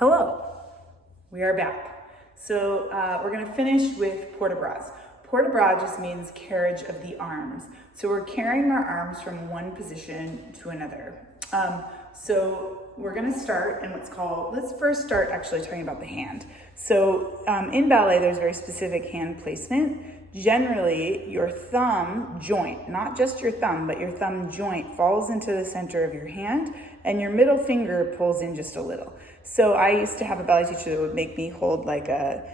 Hello, we are back. So we're gonna finish with port-de-bras. Port-de-bras just means carriage of the arms. So we're carrying our arms from one position to another. So we're gonna start in what's called, let's first start actually talking about the hand. So in ballet, there's very specific hand placement. Generally, your thumb joint, not just your thumb, but your thumb joint falls into the center of your hand and your middle finger pulls in just a little. So I used to have a ballet teacher that would make me hold like a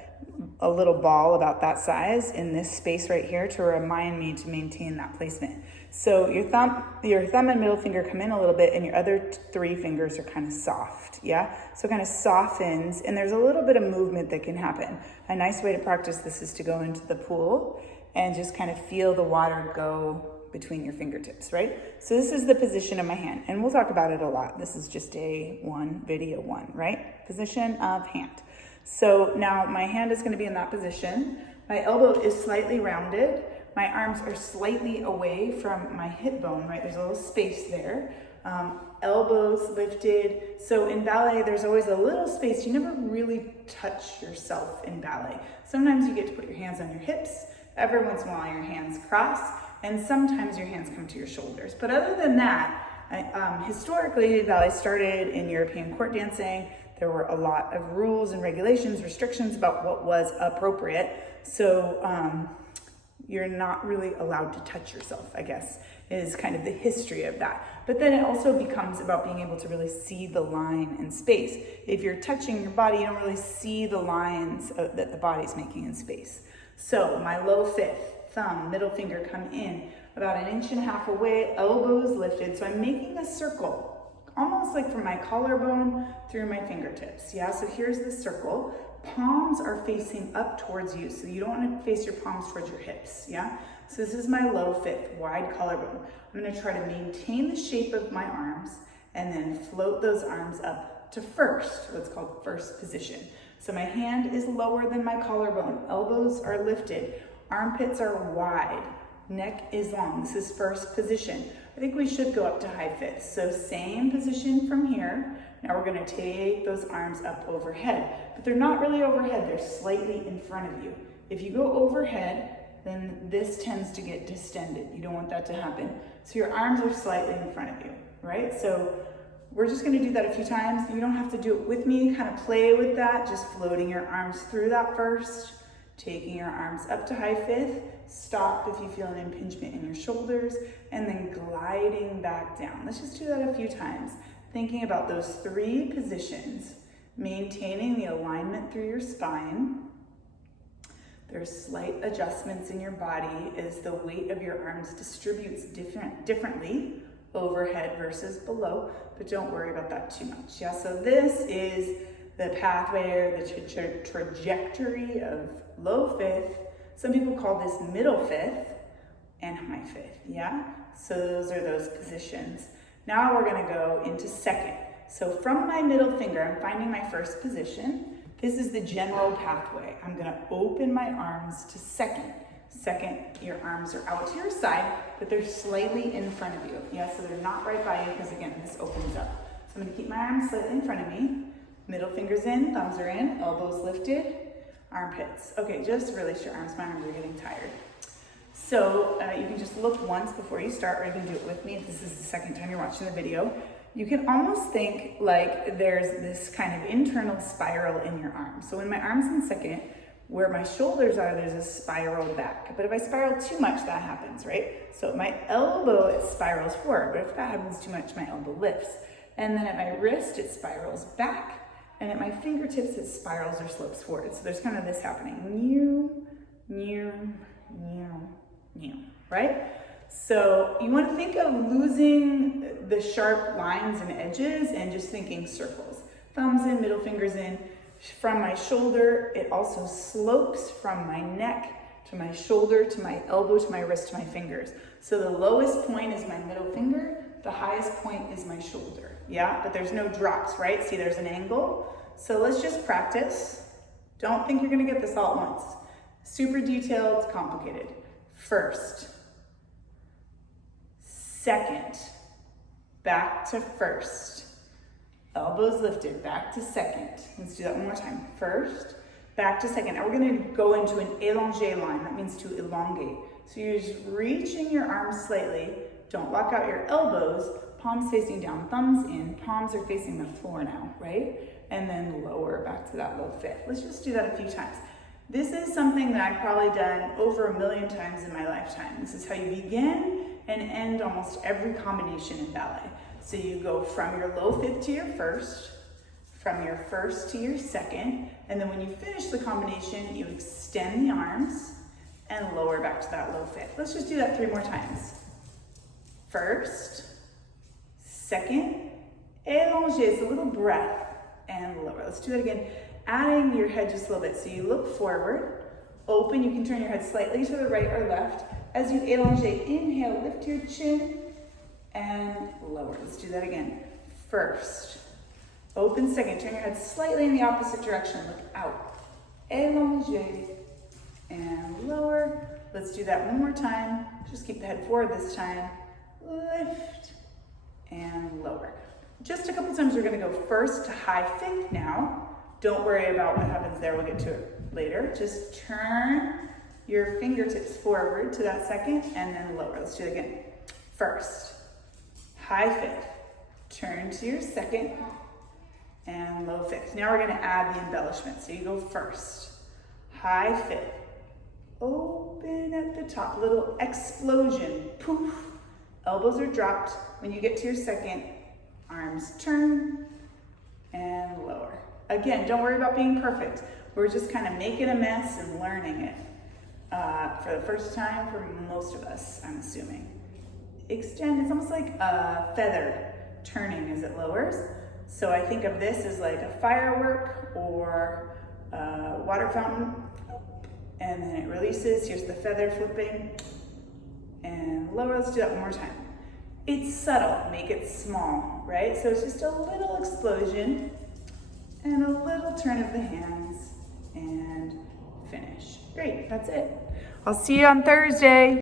little ball about that size in this space right here to remind me to maintain that placement. So your thumb and middle finger come in a little bit and your other three fingers are kind of soft, yeah? So it kind of softens and there's a little bit of movement that can happen. A nice way to practice this is to go into the pool and just kind of feel the water go between your fingertips, right? So this is the position of my hand and we'll talk about it a lot. This is just video one, right? Position of hand. So now my hand is gonna be in that position. My elbow is slightly rounded. My arms are slightly away from my hip bone, right? There's a little space there. Elbows lifted. So in ballet, there's always a little space. You never really touch yourself in ballet. Sometimes you get to put your hands on your hips. Every once in a while, your hands cross. And sometimes your hands come to your shoulders. But other than that, historically, ballet started in European court dancing. There were a lot of rules and regulations, restrictions about what was appropriate. So you're not really allowed to touch yourself, I guess, is kind of the history of that. But then it also becomes about being able to really see the line in space. If you're touching your body, you don't really see the lines that the body's making in space. So my low fifth, thumb, middle finger come in about 1.5 inches away, elbows lifted. So I'm making a circle, almost like from my collarbone through my fingertips. Yeah, so here's the circle. Palms are facing up towards you. So you don't want to face your palms towards your hips. Yeah, so this is my low fifth, wide collarbone. I'm going to try to maintain the shape of my arms and then float those arms up to first, what's called first position. So my hand is lower than my collarbone. Elbows are lifted. Armpits are wide, neck is long. This is first position. I think we should go up to high fifths. So same position from here. Now we're gonna take those arms up overhead, but they're not really overhead, they're slightly in front of you. If you go overhead, then this tends to get distended. You don't want that to happen. So your arms are slightly in front of you, right? So we're just gonna do that a few times. You don't have to do it with me, kind of play with that, just floating your arms through that first. Taking your arms up to high fifth, stop if you feel an impingement in your shoulders, and then gliding back down. Let's just do that a few times. Thinking about those three positions, maintaining the alignment through your spine. There's slight adjustments in your body as the weight of your arms distributes differently, overhead versus below, but don't worry about that too much. Yeah, so this is the pathway or the trajectory of low fifth. Some people call this middle fifth and high fifth, yeah? So those are those positions. Now we're gonna go into second. So from my middle finger, I'm finding my first position. This is the general pathway. I'm gonna open my arms to second. Second, your arms are out to your side, but they're slightly in front of you. Yeah, so they're not right by you because again, this opens up. So I'm gonna keep my arms slightly in front of me. Middle fingers in, thumbs are in, elbows lifted, armpits. Okay, just release your arms. My arms are getting tired. So you can just look once before you start, or you can do it with me if this is the second time you're watching the video. You can almost think like there's this kind of internal spiral in your arm. So when my arm's in second, where my shoulders are, there's a spiral back. But if I spiral too much, that happens, right? So at my elbow, it spirals forward, but if that happens too much, my elbow lifts. And then at my wrist, it spirals back. And at my fingertips, it spirals or slopes forward. So there's kind of this happening. New, new, new, new, right? So you want to think of losing the sharp lines and edges and just thinking circles. Thumbs in, middle fingers in. From my shoulder, it also slopes from my neck to my shoulder, to my elbow, to my wrist, to my fingers. So the lowest point is my middle finger. The highest point is my shoulder. Yeah, but there's no drops, right? See, there's an angle. So let's just practice. Don't think you're gonna get this all at once. Super detailed, complicated. First, second, back to first, elbows lifted, back to second. Let's do that one more time. First, back to second. Now we're gonna go into an élongé line. That means to elongate. So you're just reaching your arms slightly. Don't lock out your elbows. Palms facing down, thumbs in. Palms are facing the floor now, right? And then lower back to that low fifth. Let's just do that a few times. This is something that I've probably done over 1,000,000 times in my lifetime. This is how you begin and end almost every combination in ballet. So you go from your low fifth to your first, from your first to your second, and then when you finish the combination, you extend the arms and lower back to that low fifth. Let's just do that 3 more times. First, second, élongé, it's a little breath, and lower. Let's do that again, adding your head just a little bit. So you look forward, open, you can turn your head slightly to the right or left. As you élongé, inhale, lift your chin, and lower. Let's do that again. First, open, second, turn your head slightly in the opposite direction, look out. Élongé, and lower. Let's do that one more time. Just keep the head forward this time. Lift, and lower. Just a couple times we're gonna go first to high fifth now. Don't worry about what happens there, we'll get to it later. Just turn your fingertips forward to that second and then lower. Let's do it again. First, high fifth, turn to your second and low fifth. Now we're gonna add the embellishment. So you go first, high fifth, open at the top, little explosion, poof. Elbows are dropped. When you get to your second, arms turn and lower. Again, don't worry about being perfect. We're just kind of making a mess and learning it for the first time for most of us, I'm assuming. Extend, it's almost like a feather turning as it lowers. So I think of this as like a firework or a water fountain, and then it releases. Here's the feather flipping and lower. Let's do that one more time. It's subtle, make it small, right? So it's just a little explosion and a little turn of the hands and finish. Great, that's it. I'll see you on Thursday.